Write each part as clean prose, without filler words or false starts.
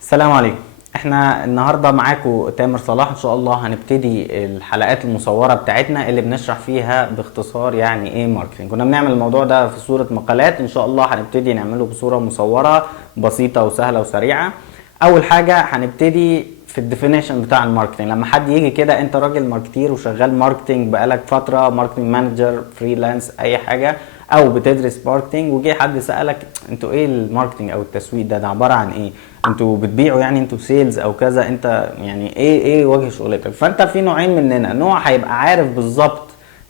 السلام عليكم. احنا النهارده معاكم تامر صلاح. ان شاء الله هنبتدي الحلقات المصوره بتاعتنا اللي بنشرح فيها باختصار يعني ايه ماركتنج. كنا بنعمل الموضوع ده في صوره مقالات، ان شاء الله هنبتدي نعمله بصوره مصوره بسيطه وسهله وسريعه. اول حاجه هنبتدي في الديفينيشن بتاع الماركتنج. لما حد يجي كده، انت راجل ماركتير وشغال ماركتنج بقالك فتره، ماركتنج مانجر، فريلانس، اي حاجه، او بتدرس ماركتنج، وجي حد سالك انتوا ايه الماركتنج او التسويق ده عباره عن ايه؟ انتوا بتبيعوا يعني انتوا سيلز او كذا؟ انت يعني ايه وجه شغلتك؟ فانت في نوعين مننا، نوع هيبقى عارف بالظبط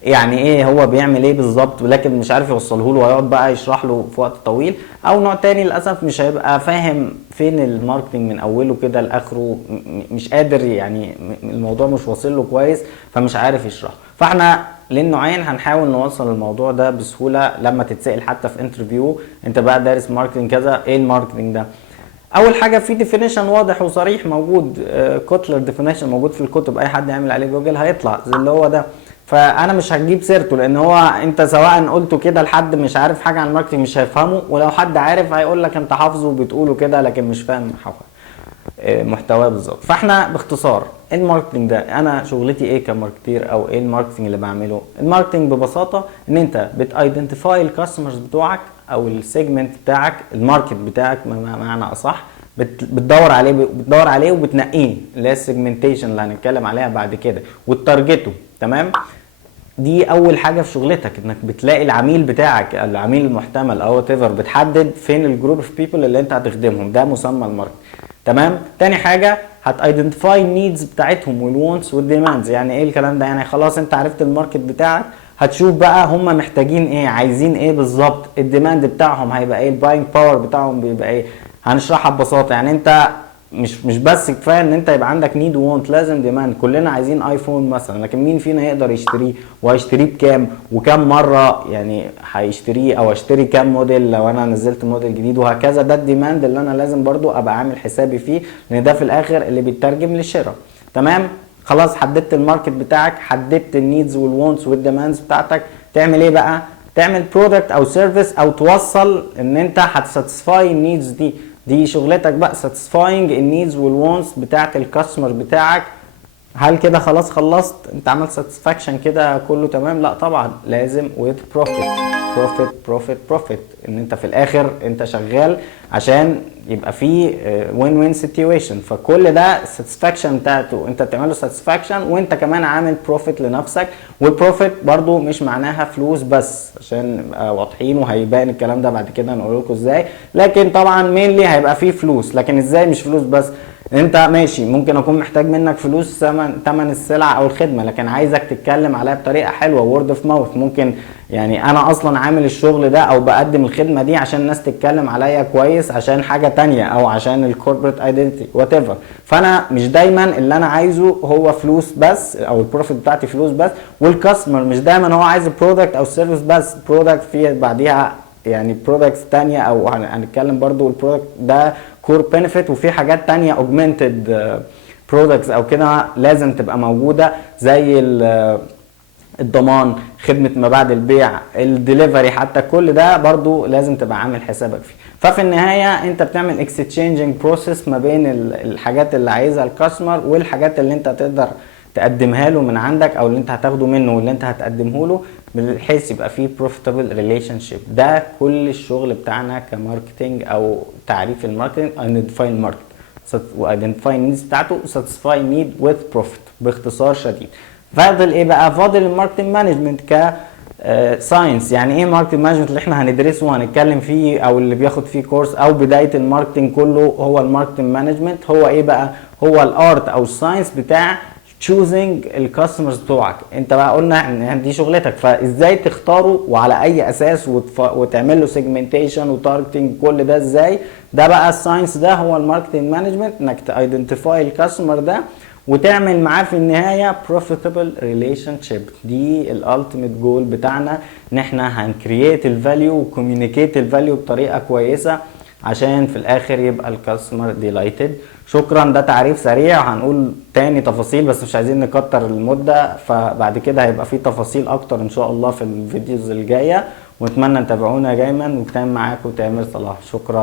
يعني ايه هو بيعمل ايه بالظبط، ولكن مش عارف يوصله له ويقعد بقى يشرح له في وقت طويل. او نوع تاني للاسف مش هيبقى فاهم فين الماركتنج من اوله كده لاخره، مش قادر يعني الموضوع مش واصل له كويس، فمش عارف يشرح. فاحنا للنوعين هنحاول نوصل الموضوع ده بسهوله. لما تتسال حتى في انترفيو انت بقى دارس ماركتنج كذا، ايه الماركتنج ده؟ اول حاجه في ديفينيشن واضح وصريح موجود، كوتلر ديفينيشن موجود في الكتب، اي حد يعمل عليه جوجل هيطلع زي اللي هو ده. فانا مش هجيب سيرته، لان هو انت سواء قلته كده لحد مش عارف حاجه عن الماركتنج مش هيفهمه، ولو حد عارف هيقول لك انت حافظه وبتقوله كده لكن مش فاهم محتواه بالظبط. فاحنا باختصار الماركتنج ده، انا شغلتي ايه كماركتير او ايه الماركتنج اللي بعمله؟ الماركتنج ببساطه ان انت بتايدنتيفاي الكاستمرز بتوعك او السيجمنت بتاعك، الماركت بتاعك معنى اصح، بتدور عليه وبتنقيه، اللي هي السيجمنتيشن اللي هنتكلم عليها بعد كده، وتارجته. تمام؟ دي اول حاجه في شغلتك، انك بتلاقي العميل بتاعك، العميل المحتمل او وات ايفر، بتحدد فين الجروب اوف بيبل اللي انت هتخدمهم، ده مسمى الماركت. تمام؟ تاني حاجه هتايدنتيفاي النيدز بتاعتهم والوانتس والديماندز. يعني ايه الكلام ده؟ يعني خلاص انت عرفت الماركت بتاعك، هتشوف بقى هم محتاجين ايه، عايزين ايه بالظبط، الديماند بتاعهم هيبقى ايه، الباينج باور بتاعهم بيبقى ايه. هنشرحها ببساطه. يعني انت مش بس كفايه ان انت يبقى عندك نيد وونت، لازم ديماند. كلنا عايزين ايفون مثلا، لكن مين فينا يقدر يشتريه، وهيشتريه بكام، وكام مره يعني هيشتريه، او اشتري كام موديل لو انا نزلت موديل جديد، وهكذا. ده الديماند اللي انا لازم برضو ابقى عامل حسابي فيه، لان ده في الاخر اللي بيترجم للشراء. تمام؟ خلاص حددت الماركت بتاعك، حددت النيدز والوونتس والديماندز بتاعتك. تعمل ايه بقى؟ تعمل برودكت او سيرفيس، او توصل ان انت هتساتسفاي النيدز دي شغلتك بقى، satisfying النيدز والوانتس بتاعت الكاستمر بتاعك. هل كده خلاص خلصت؟ انت عملت ساتسفاكشن كده كله تمام؟ لا طبعا، لازم with profit. ان انت في الاخر انت شغال عشان يبقى في win-win situation. فكل ده ساتسفاكشن بتاعته انت بتعمله ساتسفاكشن، وانت كمان عامل بروفيت لنفسك. والبروفيت برضو مش معناها فلوس بس، عشان نبقى واضحين، وهيبان الكلام ده بعد كده نقول لكم ازاي. لكن طبعا مينلي هيبقى فيه فلوس. لكن ازاي مش فلوس بس؟ انت ماشي، ممكن اكون محتاج منك فلوس ثمن السلعه او الخدمه، لكن عايزك تتكلم عليها بطريقه حلوه، وورد اوف ماوث. ممكن يعني انا اصلا عامل الشغل ده او بقدم الخدمه دي عشان الناس تتكلم عليا كويس، عشان حاجه تانية، او عشان الكوربريت ايدنتيتي وات ايفر. فانا مش دايما اللي انا عايزه هو فلوس بس، او البروفيت بتاعتي فلوس بس. والكاستمر مش دايما هو عايز البرودكت او السيرفيس بس، برودكت فيه بعديها يعني برودكتس تانية، او هنتكلم برضو البرودكت ده كور بنفيت، وفي حاجات تانية اوجمنتد برودكتس او كده لازم تبقى موجودة، زي الضمان، خدمة ما بعد البيع، الدليفري، حتى كل ده برضو لازم تبقى عامل حسابك فيه. ففي النهاية انت بتعمل اكستشينجينج بروسيس ما بين الحاجات اللي عايزها الكاستمر، والحاجات اللي انت تقدر تقدمها له من عندك، او اللي انت هتاخده منه واللي انت هتقدمه له، بحيث يبقى فيه بروفيتابل ريليشن شيب. ده كل الشغل بتاعنا كماركتنج، او تعريف الماركتنج، ايدنتيفاي الماركت وايدنتيفاي النيدز بتاعته، ساتسفاي نيد وذ بروفيت، باختصار شديد. فاضل ايه بقى؟ فاضل الماركتنج مانجمنت ك ساينس. يعني ايه ماركتنج مانجمنت اللي احنا هندرسه وهنتكلم فيه، او اللي بياخد فيه كورس، او بدايه الماركتنج كله هو الماركتنج مانجمنت. هو ايه بقى؟ هو الارت او الساينس بتاع تشوزنج الكاستمرز بتوعك. انت بقى قلنا ان دي شغلتك، فازاي تختاره وعلى اي اساس، وتعمل له سيجمنتيشن وتارجتنج، كل ده ازاي؟ ده بقى الساينس، ده هو الماركتنج مانجمنت، انك تايدنتيفاي الكاستمر ده وتعمل معاه في النهايه بروفيتابل ريليشن شيب. دي الالتيميت جول بتاعنا، ان احنا هنكرييت الفاليو وكوميونيكيت الفاليو بطريقه كويسه، عشان في الاخر يبقى الكاستمر ديلايتد. شكرا، ده تعريف سريع. هنقول تاني تفاصيل بس مش عايزين نكتر المده، فبعد كده هيبقى في تفاصيل اكتر ان شاء الله في الفيديوز الجايه. ونتمنى تتابعونا دايما، وكان معاكم تامر صلاح. شكرا.